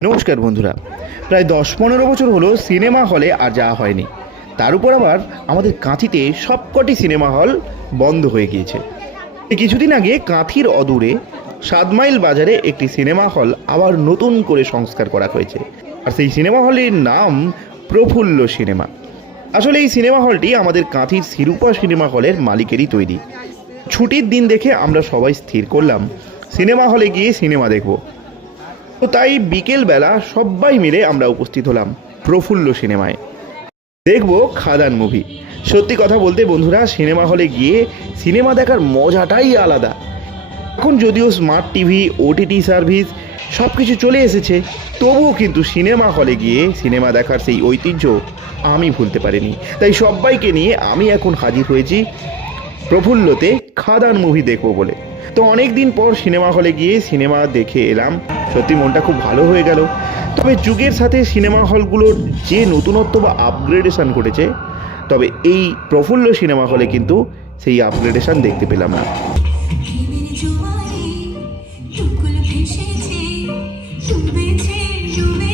নমস্কার বন্ধুরা, প্রায় 10-15 বছর হলো সিনেমা হলে আর যাওয়া হয়নি। তার উপর আবার আমাদের কাঁথিতে সবকটি সিনেমা হল বন্ধ হয়ে গিয়েছে। কিছুদিন আগে কাঁথির অদূরে 7 মাইল বাজারে একটি সিনেমা হল আবার নতুন করে সংস্কার করা হয়েছে, আর সেই সিনেমা হলের নাম প্রফুল্ল সিনেমা। আসলে এই সিনেমা হলটি আমাদের কাঁথির শিরূপা সিনেমা হলের মালিকেরই তৈরি। ছুটির দিন দেখে আমরা সবাই স্থির করলাম সিনেমা হলে গিয়ে সিনেমা দেখব। তো তাই বিকেলবেলা সবাই মিলে আমরা উপস্থিত হলাম প্রফুল্ল সিনেমায়। দেখব খাদান মুভি। সত্যি কথা বলতে বন্ধুরা, সিনেমা হলে গিয়ে সিনেমা দেখার মজাটাই আলাদা। এখন যদিও স্মার্ট টিভি, ওটিটি সার্ভিস সব কিছু চলে এসেছে, তবুও কিন্তু সিনেমা হলে গিয়ে সিনেমা দেখার সেই ঐতিহ্য আমি ভুলতে পারিনি। তাই সবাইকে নিয়ে আমি এখন হাজির হয়েছি প্রফুল্লতে খাদান মুভি দেখবো বলে। তো অনেক দিন পর সিনেমা হলে গিয়ে সিনেমা দেখে এলাম, সত্যি মনটা খুব ভালো হয়ে গেল। তবে যুগের সাথে সিনেমা হলগুলোর যে নতুনত্ব বা আপগ্রেডেশন ঘটেছে, তবে এই প্রফুল্ল সিনেমা হলে কিন্তু সেই আপগ্রেডেশন দেখতে পেলাম না। ঢেউয়ের জোয়ারে টুকুল ভেসেছে, ডুবেছে ডুবে